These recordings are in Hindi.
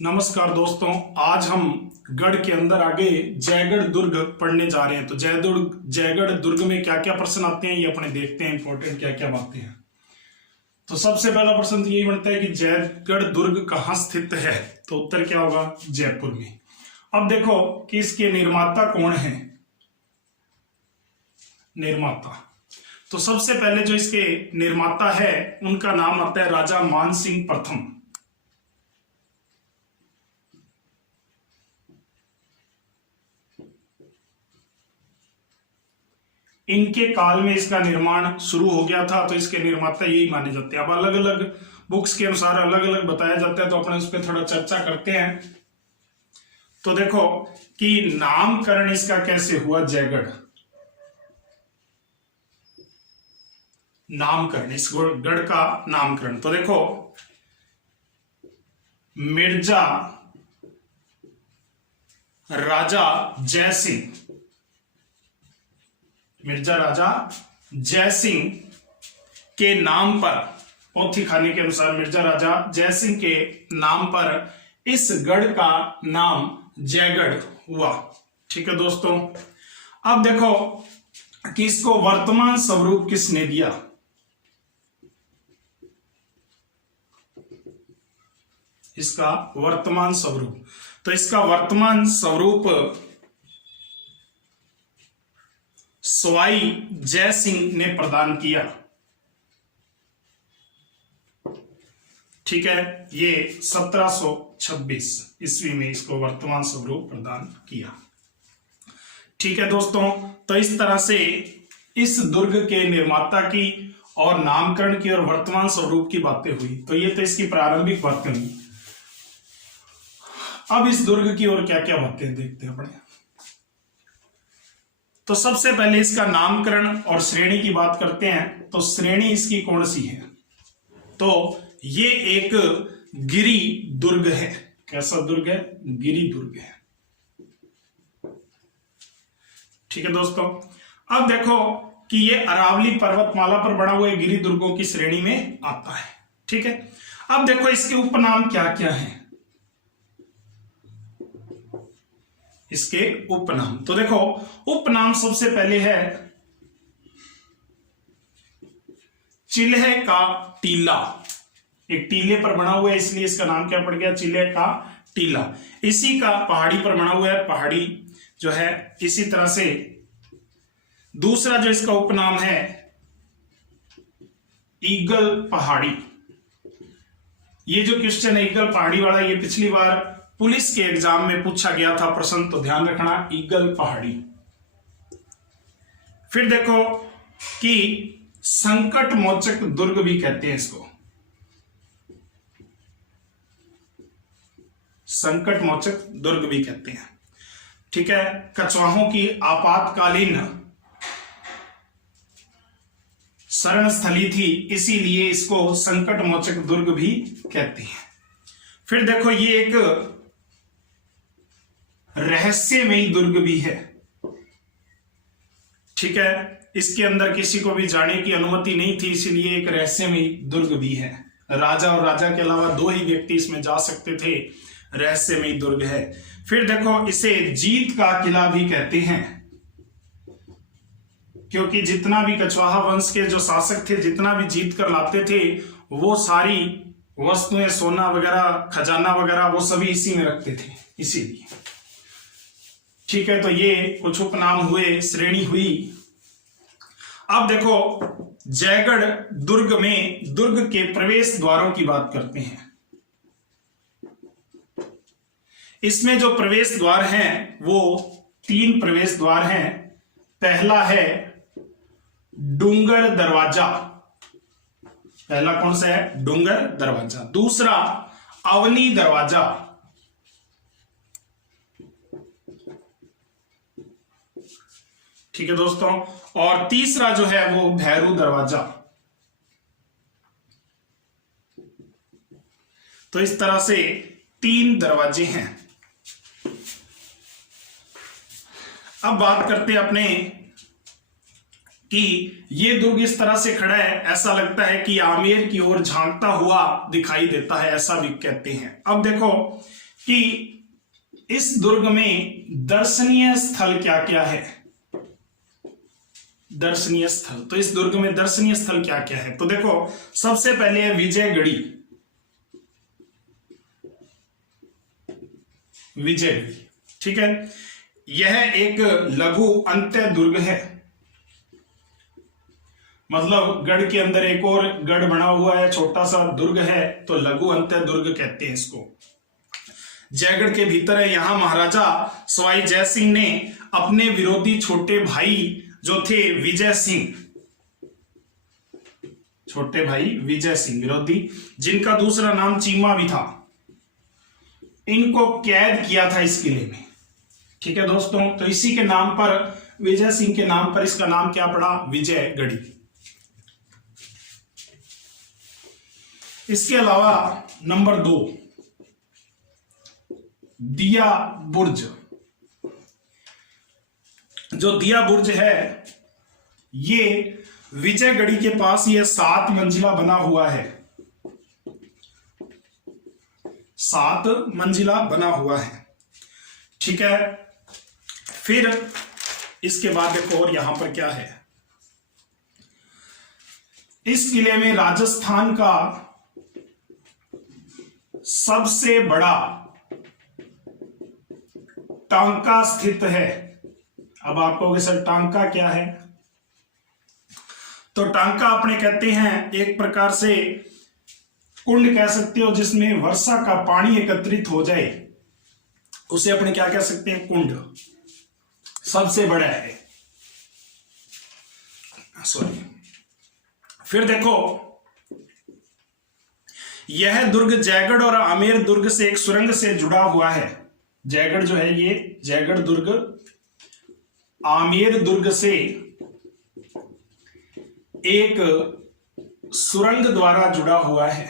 नमस्कार दोस्तों, आज हम गढ़ के अंदर आगे जयगढ़ दुर्ग पढ़ने जा रहे हैं। तो जयगढ़ दुर्ग में क्या क्या प्रश्न आते हैं ये अपने देखते हैं, इंपॉर्टेंट क्या क्या बातें हैं। तो सबसे पहला प्रश्न तो यही बनता है कि जयगढ़ दुर्ग कहाँ स्थित है। तो उत्तर क्या होगा? जयपुर में। अब देखो कि इसके निर्माता कौन है। निर्माता तो सबसे पहले जो इसके निर्माता है उनका नाम आता है राजा मान सिंह प्रथम। इनके काल में इसका निर्माण शुरू हो गया था, तो इसके निर्माता यही माने जाते हैं। अब अलग अलग बुक्स के अनुसार अलग अलग बताया जाता है, तो अपने उस पर थोड़ा चर्चा करते हैं। तो देखो कि नामकरण इसका कैसे हुआ। जयगढ़ नामकरण, इस गढ़ का नामकरण तो देखो मिर्जा राजा जयसिंह, मिर्जा राजा जयसिंह के नाम पर, पोथी खाने के अनुसार मिर्जा राजा जयसिंह के नाम पर इस गढ़ का नाम जयगढ़ हुआ। ठीक है दोस्तों, अब देखो कि इसको वर्तमान स्वरूप किसने दिया। इसका वर्तमान स्वरूप, तो इसका वर्तमान स्वरूप सवाई जय सिंह ने प्रदान किया। ठीक है, ये 1726 ईस्वी में इसको वर्तमान स्वरूप प्रदान किया। ठीक है दोस्तों, तो इस तरह से इस दुर्ग के निर्माता की और नामकरण की और वर्तमान स्वरूप की बातें हुई। तो ये तो इसकी प्रारंभिक बातें हुई। अब इस दुर्ग की और क्या क्या बातें देखते हैं अपने। तो सबसे पहले इसका नामकरण और श्रेणी की बात करते हैं। तो श्रेणी इसकी कौन सी है? तो ये एक गिरि दुर्ग है। कैसा दुर्ग है? गिरि दुर्ग है। ठीक है दोस्तों, अब देखो कि ये अरावली पर्वतमाला पर बना हुआ गिरि दुर्गों की श्रेणी में आता है। ठीक है, अब देखो इसके उपनाम क्या क्या हैं। इसके उपनाम तो देखो, उपनाम सबसे पहले है चिल्हे का टीला। एक टीले पर बना हुआ है, इसलिए इसका नाम क्या पड़ गया? चिल्हे का टीला। इसी का पहाड़ी पर बना हुआ है, पहाड़ी जो है। इसी तरह से दूसरा जो इसका उपनाम है ईगल पहाड़ी। ये जो क्वेश्चन है ईगल पहाड़ी वाला, ये पिछली बार पुलिस के एग्जाम में पूछा गया था प्रश्न, तो ध्यान रखना ईगल पहाड़ी। फिर देखो कि संकट मोचक दुर्ग भी कहते हैं इसको। संकट मोचक दुर्ग भी कहते हैं। ठीक है, कछवाहों की आपातकालीन शरण स्थली थी, इसीलिए इसको संकट मोचक दुर्ग भी कहते हैं। फिर देखो ये एक रहस्यमयी दुर्ग भी है। ठीक है, इसके अंदर किसी को भी जाने की अनुमति नहीं थी, इसीलिए एक रहस्यमयी दुर्ग भी है। राजा और राजा के अलावा दो ही व्यक्ति इसमें जा सकते थे। रहस्यमयी दुर्ग है। फिर देखो इसे जीत का किला भी कहते हैं, क्योंकि जितना भी कछवाहा वंश के जो शासक थे, जितना भी जीत कर लाते थे, वो सारी वस्तुएं, सोना वगैरह, खजाना वगैरह, वो सभी इसी में रखते थे, इसीलिए। ठीक है, तो ये कुछ उपनाम हुए, श्रेणी हुई। अब देखो जयगढ़ दुर्ग में दुर्ग के प्रवेश द्वारों की बात करते हैं। इसमें जो प्रवेश द्वार हैं वो 3 प्रवेश द्वार हैं। पहला है डूंगर दरवाजा। पहला कौन सा है? डूंगर दरवाजा। दूसरा अवनी दरवाजा। ठीक है दोस्तों, और तीसरा जो है वो भैरू दरवाजा। तो इस तरह से 3 दरवाजे हैं। अब बात करते हैं अपने कि ये दुर्ग इस तरह से खड़ा है, ऐसा लगता है कि आमेर की ओर झांकता हुआ दिखाई देता है, ऐसा भी कहते हैं। अब देखो कि इस दुर्ग में दर्शनीय स्थल क्या क्या है। दर्शनीय स्थल, तो इस दुर्ग में दर्शनीय स्थल क्या क्या है, तो देखो सबसे पहले है विजयगढ़ी। विजयगढ़ी, ठीक है, यह एक लघु अंत्य दुर्ग है, मतलब गढ़ के अंदर एक और गढ़ बना हुआ है, छोटा सा दुर्ग है, तो लघु अंत्य दुर्ग कहते हैं इसको। जयगढ़ के भीतर है, यहां महाराजा सवाई जय सिंह ने अपने विरोधी छोटे भाई जो थे विजय सिंह, छोटे भाई विजय सिंह विरोधी, जिनका दूसरा नाम चीमा भी था, इनको कैद किया था इस किले में। ठीक है दोस्तों, तो इसी के नाम पर, विजय सिंह के नाम पर इसका नाम क्या पड़ा, विजयगढ़ी। इसके अलावा नंबर 2 दिया बुर्ज। जो दिया बुर्ज है ये विजयगढ़ी के पास ये 7 मंजिला बना हुआ है, 7 मंजिला बना हुआ है, ठीक है। फिर इसके बाद देखो और यहां पर क्या है, इस किले में राजस्थान का सबसे बड़ा टांका स्थित है। अब आप कहोगे सर टांका क्या है, तो टांका अपने कहते हैं एक प्रकार से कुंड कह सकते हो, जिसमें वर्षा का पानी एकत्रित हो जाए, उसे अपने क्या कह सकते हैं, कुंड। सबसे बड़ा है, सॉरी। फिर देखो यह दुर्ग जयगढ़ और आमेर दुर्ग से एक सुरंग से जुड़ा हुआ है। जयगढ़ जो है ये जयगढ़ दुर्ग आमेर दुर्ग से एक सुरंग द्वारा जुड़ा हुआ है,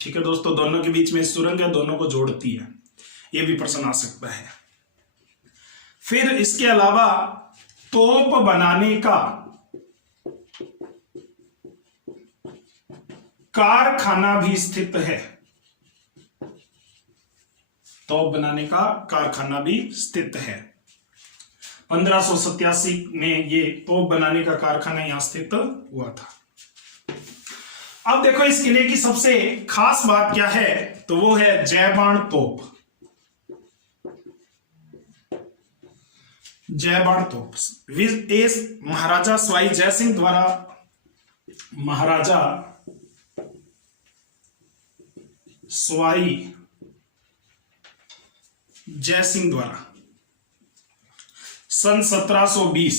ठीक है दोस्तों। दोनों के बीच में सुरंग है, दोनों को जोड़ती है, यह भी प्रश्न आ सकता है। फिर इसके अलावा तोप बनाने का कारखाना भी स्थित है, तोप बनाने का कारखाना भी स्थित है। 1587 में ये तोप बनाने का कारखाना यहां स्थित हुआ था। अब देखो इस किले की सबसे खास बात क्या है, तो वो है जयबाण तोप। जयबाण तोप महाराजा सवाई जय सिंह द्वारा, महाराजा सवाई जय सिंह द्वारा सन 1720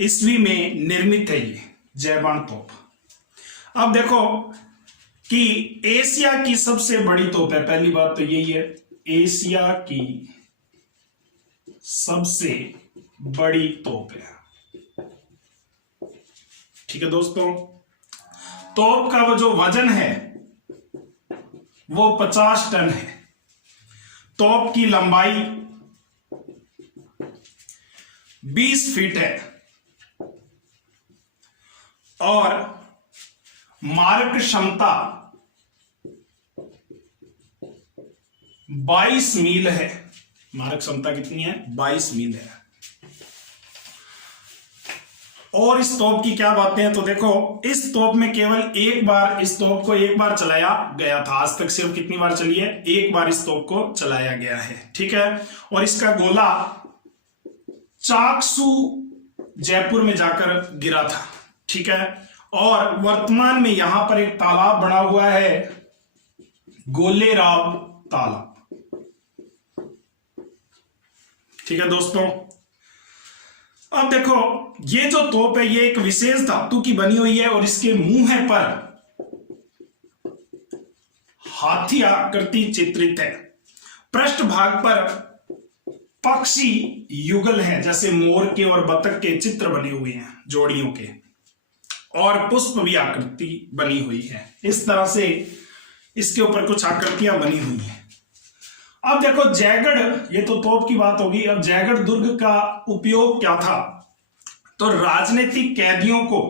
ईस्वी में निर्मित है ये जयबाण तोप। अब देखो कि एशिया की सबसे बड़ी तोप है, पहली बात तो यही है, एशिया की सबसे बड़ी तोप है, ठीक है दोस्तों। तोप का वो जो वजन है वो 50 टन है। तोप की लंबाई 20 फीट है और मारक क्षमता 22 मील है। मारक क्षमता कितनी है, 22 मील है। और इस तोप की क्या बातें हैं, तो देखो इस तोप में केवल एक बार, इस तोप को एक बार चलाया गया था, आज तक सिर्फ कितनी बार चली है, एक बार इस तोप को चलाया गया है, ठीक है। और इसका गोला चाकसू जयपुर में जाकर गिरा था, ठीक है। और वर्तमान में यहां पर एक तालाब बना हुआ है, गोलेराव तालाब, ठीक है दोस्तों। अब देखो ये जो तोप है ये एक विशेष धातु की बनी हुई है और इसके मुंह पर हाथी आकृति चित्रित है। पृष्ठ भाग पर पक्षी युगल है, जैसे मोर के और बतख के चित्र बने हुए हैं जोड़ियों के, और पुष्प भी आकृति बनी हुई है। इस तरह से इसके ऊपर कुछ आकृतियां बनी हुई हैं। अब देखो जयगढ़, ये तो तोप की बात होगी। अब जयगढ़ दुर्ग का उपयोग क्या था, तो राजनीतिक कैदियों को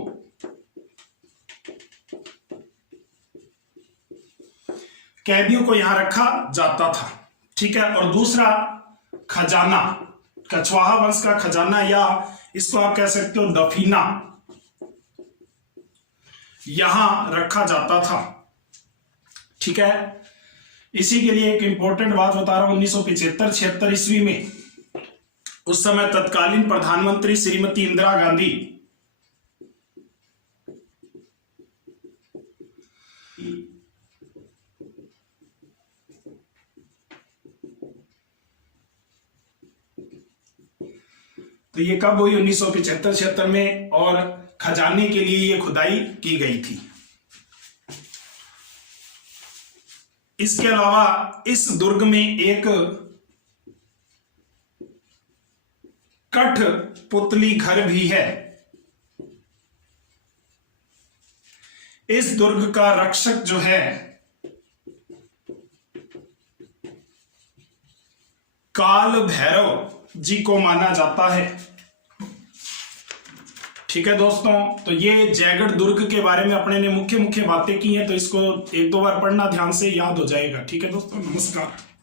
कैदियों को यहां रखा जाता था। ठीक है। और दूसरा खजाना, कछवाहा वंश का खजाना या इसको आप कह सकते हो दफीना, यहां रखा जाता था। ठीक है। इसी के लिए एक इंपॉर्टेंट बात बता रहा हूं, 1975-76 ईस्वी में उस समय तत्कालीन प्रधानमंत्री श्रीमती इंदिरा गांधी तो ये कब हुई? 1975-76 में, और खजाने के लिए ये खुदाई की गई थी। इसके अलावा इस दुर्ग में एक कठपुतली घर भी है। इस दुर्ग का रक्षक जो है काल भैरव जी को माना जाता है। ठीक है दोस्तों, तो ये जयगढ़ दुर्ग के बारे में अपने ने मुख्य बातें की हैं, तो इसको एक दो बार पढ़ना ध्यान से, याद हो जाएगा। ठीक है दोस्तों, नमस्कार।